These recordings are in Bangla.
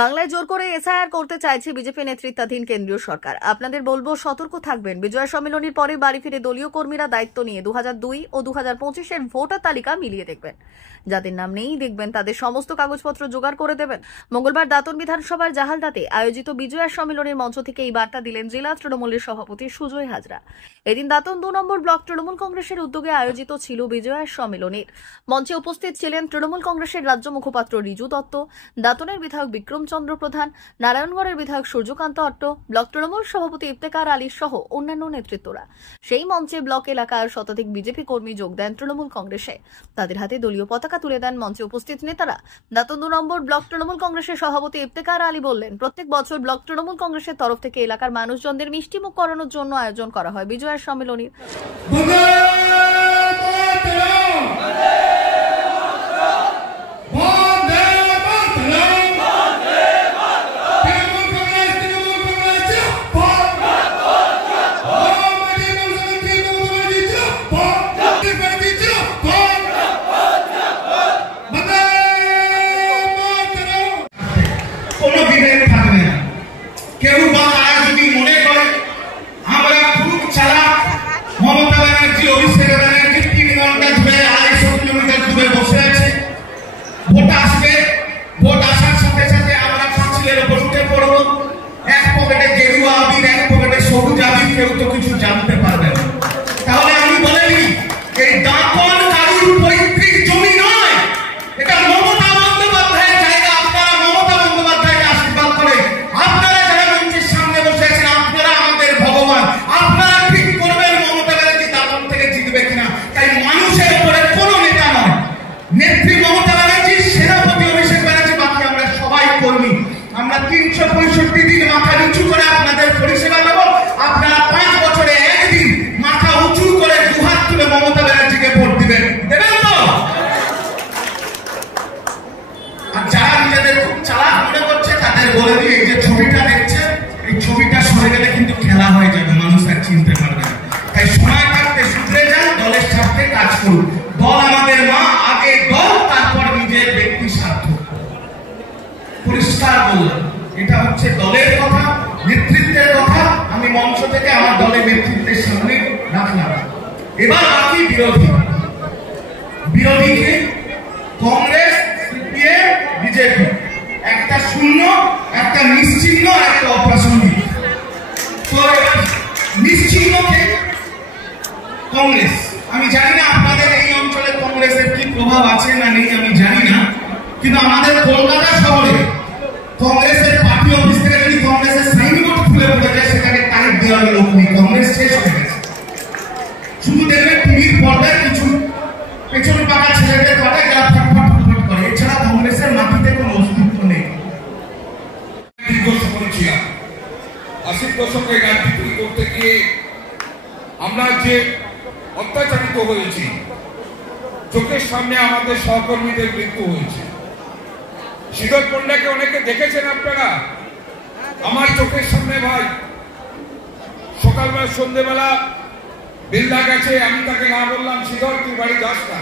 বাংলায় জোর করে এসআইআর করতে চাইছে বিজেপি নেতৃত্বাধীন কেন্দ্রীয় সরকার। আপনাদের বলবো, সতর্ক থাকবেন। বিজয়া সম্মেলনের পরে বাড়ি ফিরে দলীয় কর্মীরা দায়িত্ব নিয়ে 2002 ও 2025-এর ভোটার তালিকা মিলিয়ে দেখবেন। যাদের নাম নেই দেখবেন তাদের সমস্ত কাগজপত্র জোগাড় করে দেবেন। মঙ্গলবার দাঁতন বিধানসভার জাহালদাতে আয়োজিত বিজয়া সম্মেলনের মঞ্চ থেকে এই বার্তা দিলেন জেলা তৃণমূলের সভাপতি সুজয় হাজরা। এদিন দাঁতন 2 নম্বর ব্লক তৃণমূল কংগ্রেসের উদ্যোগে আয়োজিত ছিল বিজয়া সম্মেলনের। মঞ্চে উপস্থিত ছিলেন তৃণমূল কংগ্রেসের রাজ্য মুখপাত্র রিজু দত্ত, দাঁতনের বিধায়ক বিক্রম চন্দ্র প্রধান, নারায়ণগড়ের বিধায়ক সূর্যকান্ত অট্ট, ব্লক তৃণমূল সভাপতি ইফতেখার আলী সহ অন্যান্য নেতৃত্বরা। সেই মঞ্চে ব্লক এলাকার শতাধিক বিজেপি কর্মী যোগ দেন তৃণমূল কংগ্রেসে। তাদের হাতে দলীয় পতাকা তুলে দেন মঞ্চে উপস্থিত নেতারা। দাঁতন 2 নম্বর ব্লক তৃণমূল কংগ্রেসের সভাপতি ইফতেখার আলী বললেন, প্রত্যেক বছর ব্লক তৃণমূল কংগ্রেসের তরফ থেকে এলাকার মানুষজনদের মিষ্টিমুখ করানোর জন্য আয়োজন করা হয় বিজয়া সম্মেলনের। কেউ বা যদি মনে করে আমরা খুব চালাক, মমতা ব্যানার্জি অভিষেক ব্যানার্জি 3 ঘন্টা ধরে 250 কিলোমিটার দূরে বসে আছে, ভোট আসবে, ভোট আসার সাথে সাথে আমরা পাঁচিলের উপর উঠে পড়বো, এক পকেটে গেরুয়া আবির, এক পকেটে সবুজ আবির, কেউ তো কিছু জানতে পারবে না। তাহলে আমি বলে দিই, এই দাঁতন কারুর পৈতৃক জমি নয়, এটা মমতা বন্দ্যোপাধ্যায়ের জায়গা। আপনারা মমতা বন্দ্যোপাধ্যায়কে আশীর্বাদ করে, আপনারা নেত্রী মমতা ব্যানার্জি, সেনাপতি অভিষেক ব্যানার্জি, বাকি আমরা সবাই কর্মী। আমরা 365 দিন মাথা নিচু করে আপনাদের পরিষেবা দেব। আপনারা 5 বছরে একদিন মাথা উঁচু করে দুহাত তুলে মমতা ব্যানার্জিকে ভোট দিবেন, দেবেন তো? আর যারা নিজেদের খুব চালাক মনে করছে তাদের বলে দিই, এই যে ছবিটা দেখছে, এই ছবিটা সরে গেলে কিন্তু খেলা হয়ে যাবে, মানুষ আর চিনতে পারবে না। তাই সময় থাকতে শুধরে যান, দলের স্বার্থে কাজ করুন। দল আমাদের মা, আগে দল, তারপর নিজের ব্যক্তি স্বার্থ। পরিষ্কার বললাম, এটা হচ্ছে দলের কথা, নেতৃত্বের কথা। আমি মঞ্চ থেকে আমার দলের নেতৃত্বের সামনে রাখলাম। এবার বাকি বিরোধীকে কংগ্রেস, সিপিএম, বিজেপি, একটা শূন্য, একটা নিশ্চিহ্ন, একটা অপ্রাসঙ্গিক। তো নিশ্চিহ্নকে কংগ্রেস। আমি জানি না আপনাদের এই অঞ্চলে কংগ্রেসের কি প্রভাব আছে না নেই, আমি জানি না, কিন্তু আমাদের কলকাতা শহরে কংগ্রেসের পার্টি অফিস থেকে যদি কংগ্রেসের সাইনবোর্ড খুলে পড়ে যায়, সেটাকে টাইপ দেওয়ার লোক নেই, কংগ্রেস শেষ হয়ে গেছে। শুধু দেখবেন টিভির পর্দায় কিছু পেছন পাকা ছেলেদের কথা যারা ফটফট করে, এছাড়া কংগ্রেসের মাটিতে কোনো অস্তিত্ব নেই। ছিলাম 80 দশকে রাজনীতি করতে গিয়ে আমরা যে অত্যাচারিত হয়েছি, চোখের সামনে আমাদের সহকর্মীদের মৃত্যু হয়েছে। শীতল পণ্ডাকে অনেকে দেখেছেন আপনারা, আমার চোখের সামনে ভাই সকালবেলা সন্ধ্যেবেলা বিল্লা গেছে, আমি তাকে না বললাম, শীতল তুই বাড়ি যাস না,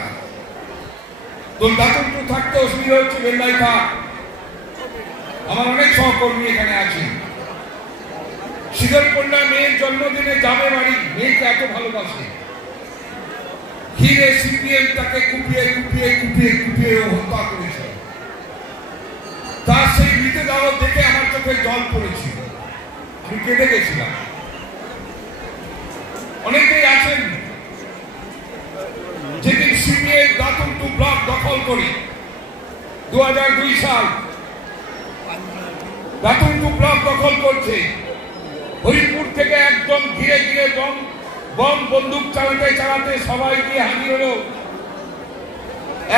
তোর দাঁতন তো থাকতে অসুবিধা হচ্ছে, বেল্লাই থাক। আমার অনেক সহকর্মী এখানে আছে। শীতল পণ্ডা মেয়ের জন্মদিনে যাবে বাড়ি, মেয়েকে এত ভালোবাসে, ঘিরে সিপিএম তাকে কুপিয়ে কুপিয়ে কুপিয়ে কুপিয়ে হত্যা করেছে। তার সেই মৃতদেহ দেখে আমার চোখে জল পড়েছিল, আমি কেঁদে গেছিলাম। অনেকেই আছেন, যেদিন সিপিএম দাঁতন 2 ব্লক দখল করে 2002 সাল দাঁতন 2 ব্লক দখল করছে, হরিপুর থেকে একদম ঘিরে ঘিরে বম বন্দুক চালাতে চালাতে সবাই গিয়ে হাজির হলো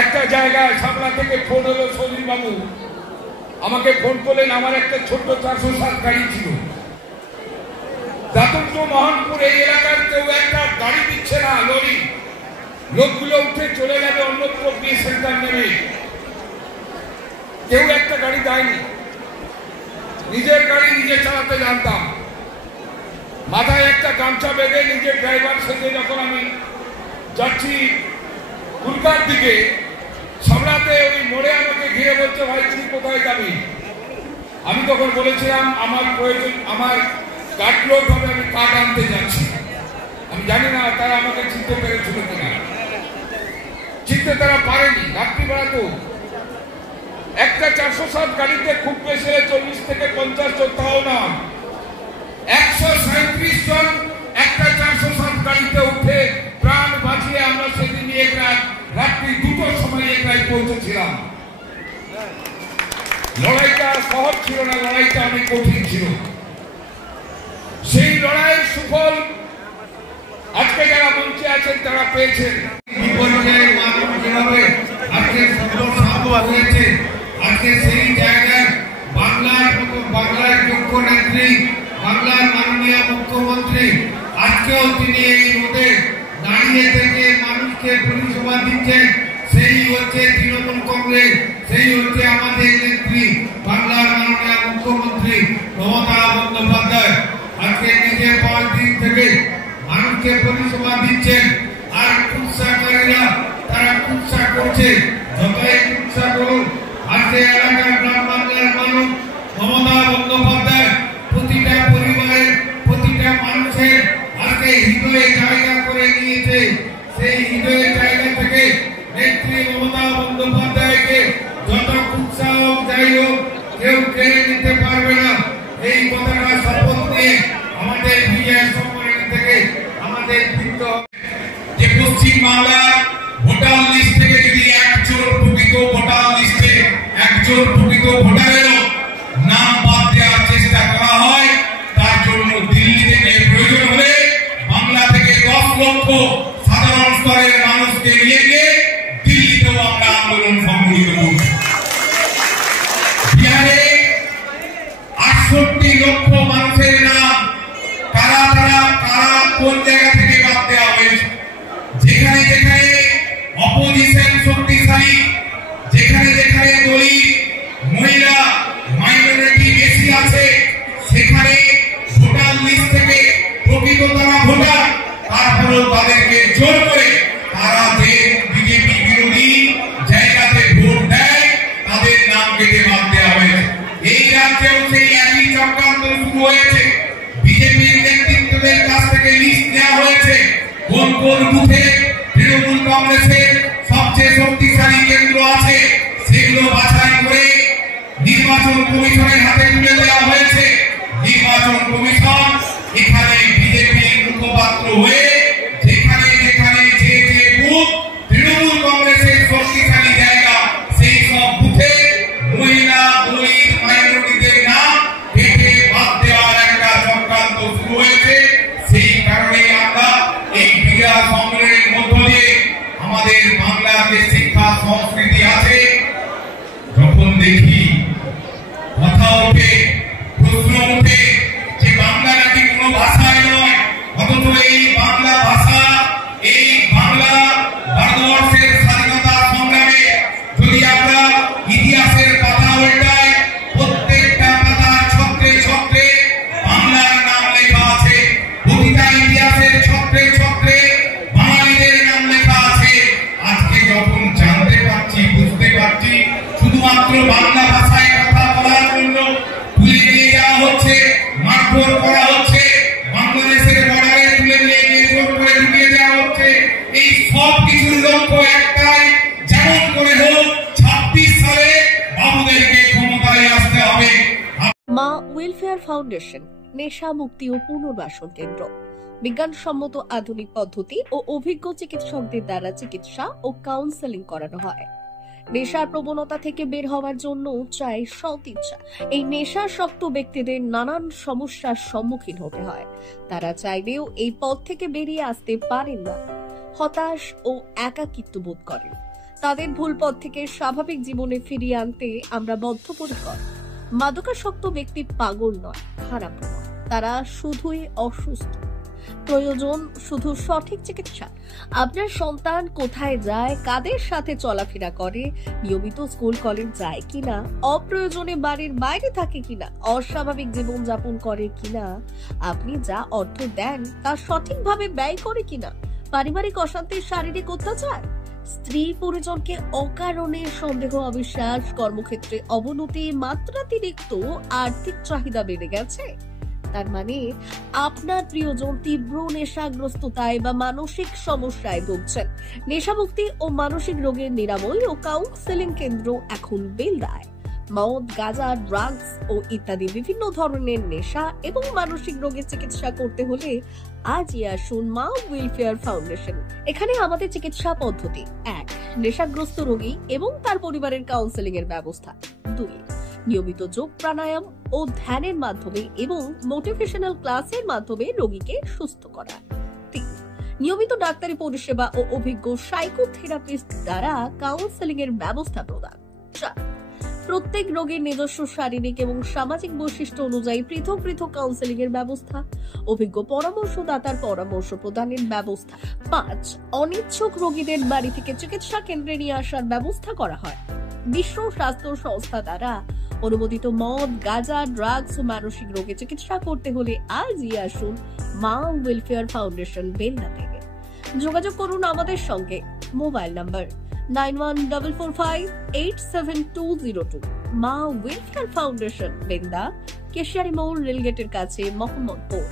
একটা জায়গায়। সামলা থেকে ফোন হলো, সলিল বাবু আমাকে ফোন করলেন, আমার একটা ছোট্ট 407 গাড়ি ছিল, দাঁতন টু মোহনপুর এই এলাকার কেউ একটা গাড়ি দিচ্ছে না, লরি, লোকগুলো উঠে চলে যাবে অন্যত্র বি সেন্টার নেবে, কেউ একটা গাড়ি দেয়নি। নিজের গাড়ি নিজে চালাতে জানতাম, মাথায় একটা গামছা বেঁধে নিজের ড্রাইভার সেজে যখন আমি যাচ্ছি কলকাতার দিকে, সামলাতে ওই মোড়ে আমাকে ঘিরে বলছে, ভাই তুই কোথায় যাবি? আমি তখন বলেছিলাম আমার প্রয়োজন, আমার কাটলোড হবে, আমি কাঠ আনতে যাচ্ছি। আমি জানি না তারা আমাকে চিনতে পেরেছিল কিনা, চিনতে তারা পারেনি। রাত্রিবেলা তো একটা 407 গাড়িতে খুব বেশি 40 থেকে 50 জন, তাও না 137 জন একটা 407 গাড়িতে উঠে প্রাণ বাঁচিয়ে আমরা সেদিন রাত্রি 2টোর সময় এগরায় পৌঁছেছিলাম। লড়াইটা সহজ ছিল না, লড়াইটা অনেক কঠিন ছিল। সেই লড়াইয়ের সুফল আজকে যারা মঞ্চে আছেন তারা পেয়েছেন। আজকে সেই জায়গায় বাংলার যোগ্য নেত্রী, বাংলার মাননীয় মুখ্যমন্ত্রী আজকেও তিনি এই রোডে দাঁড়িয়ে থেকে মানুষকে পরিষেবা দিচ্ছেন। সেই হচ্ছে তৃণমূল কংগ্রেস, সেই হচ্ছে আমাদের নেত্রী বাংলার মাননীয় মুখ্যমন্ত্রী মমতা বন্দ্যোপাধ্যায়। আজকে নিজের পাওয়ার দিক থেকে মানুষকে পরিষেবা দিচ্ছেন। আর কুৎসাকারীরা তারা কুৎসা করছে, যতই কুৎসা করুন। আজকে এলাকার গ্রাম বাংলার মানুষ মমতা বন্দ্যোপাধ্যায় প্রতিটা পরিবারের, প্রতিটা মানুষের আজকে হৃদয়ে জায়গা করে নিয়েছে। সেই হৃদয়ের জায়গা থেকে নেত্রী মমতা বন্দ্যোপাধ্যায়কে যত কুৎসা হোক, যাই হোক, কেউ কেড়ে নিতে পারবে না। এই কথাটা শপথ নিয়ে আমাদের বিজয় সম্মেলন থেকে আমাদের যে পশ্চিম বাংলার ভোটার লিস্ট থেকে যদি একজন প্রকৃত ভোটার লিস্টে একজন প্রকৃত ভোটারেরও নাম বাদ দেওয়ার চেষ্টা করা হয়, তার জন্য দিল্লি থেকে প্রয়োজন হলে বাংলা থেকে 10 লক্ষ সাধারণ স্তরের মানুষকে নিয়ে গিয়ে দিল্লিতেও আমরা আন্দোলন সংগঠিত করব। বিহারে 68 লক্ষ মানুষের নাম কারা কোন জায়গা থেকে বাদ দেওয়া হয়েছে। যেখানে যেখানে অপোজিশন শক্তিশালী, যেখানে যেখানে দলিত, মহিলা, মাইনরিটি বেশি আছে, সেখানে ভোটার লিস্ট থেকে প্রকৃত তারা ভোটার, তারপরেও তাদেরকে জোর করে তারা যে বিজেপি বিরোধী জায়গাতে ভোট দেয় তাদের নাম কেটে বাদ দেওয়া হয়েছে। এই রাজ্যেও সেই একই চক্রান্ত শুরু হয়েছে। বিজেপির নেতৃত্বদের কাছ থেকে লিস্ট নেওয়া হয়েছে কোন কোন বুথে তৃণমূল কংগ্রেসের সবচেয়ে শক্তিশালী কেন্দ্র আছে, সেগুলো বাছাই করে নির্বাচন কমিশনের হাতে তুলে দেওয়া হয়েছে। নির্বাচন কমিশন এখানে বিজেপির মুখপাত্র হয়ে যেখানে যেখানে যে যে বুথ তৃণমূল কংগ্রেসের শক্তিশালী জায়গা, সেই সব বুথে মহিলা, দলিত, মাইনরিটিদের নাম কেটে বাদ দেওয়ার একটা চক্রান্ত শুরু হয়েছে। সেই কারণে আমরা এই বিজয় সম্মেলনের মধ্য দিয়ে আমাদের বাংলার যে শিক্ষা সংস্কৃতি আছে, যখন দেখি কথা ওঠে, প্রশ্ন ওঠে যে বাংলা নাকি কোনো ভাষায় নয়, অথচ এই বাংলা ভাষা, এই বাংলা ভারতবর্ষের স্বাধীনতা সংগ্রামে যদি আমরা ইতিহাসের পাতা উল্টাই, প্রত্যেকটা পাতার ছত্রে ছত্রে বাংলার নাম লেখা আছে। প্রতিটা ইতিহাসের ছত্রে ছত্রে বাঙালিদের নাম লেখা আছে। আজকে যখন জানতে পারছি, বুঝতে পারছি, শুধুমাত্র বাংলা ভাষায় কথা বলার জন্য তুলে নিয়ে যাওয়া হচ্ছে, মারধর করা হচ্ছে, বাংলাদেশের বর্ডারে তুলে নিয়ে গিয়ে জোর করে ঢুকিয়ে দেওয়া হচ্ছে। এই সব কিছুর লক্ষ্য একটাই, যেমন করে হোক 26 সালে বাবুদেরকে ক্ষমতায় আসতে হবে। মা ওয়েলফেয়ার ফাউন্ডেশন নেশা মুক্তি ও পুনর্বাসন কেন্দ্র বিজ্ঞানসম্মত আধুনিক পদ্ধতি ও অভিজ্ঞ চিকিৎসকদের দ্বারা চিকিৎসা ও কাউন্সেলিং করানো হয়। নেশার প্রবণতা থেকে বের হওয়ার জন্য চাই সৎ ইচ্ছা। এই নেশাসক্ত ব্যক্তিদের নানান সমস্যার সম্মুখীন হতে হয়। তারা চাইলেও এই পথ থেকে বেরিয়ে আসতে পারেন না, হতাশ ও একাকিত্ব বোধ করেন। তাদের ভুল পথ থেকে স্বাভাবিক জীবনে ফিরিয়ে আনতে আমরা বদ্ধপরিকর। মাদকাসক্ত ব্যক্তি পাগল নয়, খারাপ নয়, তারা শুধুই অসুস্থ। প্রয়োজন শুধু সঠিক চিকিৎসা। আপনার সন্তান কোথায় যায়, কাদের সাথে চলাফেরা করে, নিয়মিত স্কুল কলেজ যায় কিনা, অপ্রয়োজনে বাড়ির বাইরে থাকে কিনা, অস্বাভাবিক জীবন যাপন করে কিনা, আপনি যা অর্থ দেন তা সঠিকভাবে ব্যয় করে কিনা, পারিবারিক অশান্তি, শারীরিক অত্যাচার, স্ত্রী পরিজনকে অকারণে সন্দেহ, অবিশ্বাস, কর্মক্ষেত্রে অবনতি, মাত্রাতিরিক্ত আর্থিক চাহিদা বেড়ে গেছে, তার মানে আপনার প্রিয়জন তীব্র নেশাগ্রস্ততায় বা মানসিক সমস্যায় ভুগছেন। নেশামুক্তি ও মানসিক রোগের নিরাময় ও কাউন্সেলিং কেন্দ্র এখন বেলদায়। মদ, গাঁজা, ড্রাগস ও ইত্যাদি বিভিন্ন ধরনের নেশা এবং মানসিক রোগের চিকিৎসা করতে হলে আজই আসুন মা ওয়েলফেয়ার ফাউন্ডেশন। এখানে আমাদের চিকিৎসা পদ্ধতি: 1. নেশাগ্রস্ত রোগী এবং তার পরিবারের কাউন্সেলিং এর ব্যবস্থা। 2. নিয়মিত যোগ, প্রাণায়াম ও ধ্যানের মাধ্যমে এবং মোটিভেশনাল ক্লাসের মাধ্যমে রোগীকে সুস্থ করা। 3. নিয়মিত ডাক্তারি পরিষেবা ও অভিজ্ঞ সাইকোথেরাপিস্ট দ্বারা কাউন্সেলিং এর ব্যবস্থা প্রদান। 4. প্রত্যেক রোগীর নিজস্ব শারীরিক এবং সামাজিক বৈশিষ্ট্য অনুযায়ী পৃথক পৃথক কাউন্সেলিং এর ব্যবস্থা, অভিজ্ঞ পরামর্শদাতার পরামর্শ প্রদানের ব্যবস্থা। 5. অনিচ্ছুক রোগীদের বাড়ি থেকে চিকিৎসা কেন্দ্রে নিয়ে আসার ব্যবস্থা করা হয়। বিশ্ব স্বাস্থ্য সংস্থা দ্বারা অনুমোদিত মদ, গাঁজা, ড্রাগস ও মানসিক রোগে চিকিৎসা করতে হলে আজই আসুন মা ওয়েলফেয়ার ফাউন্ডেশন, বেলদা থেকে। যোগাযোগ করুন আমাদের সঙ্গে। Mobile number 9144587202। মা ওয়েলফেয়ার ফাউন্ডেশন, বেলদা, কেশিয়ারি মোড়, রেলগেটের কাছে, মোহাম্মদপুর।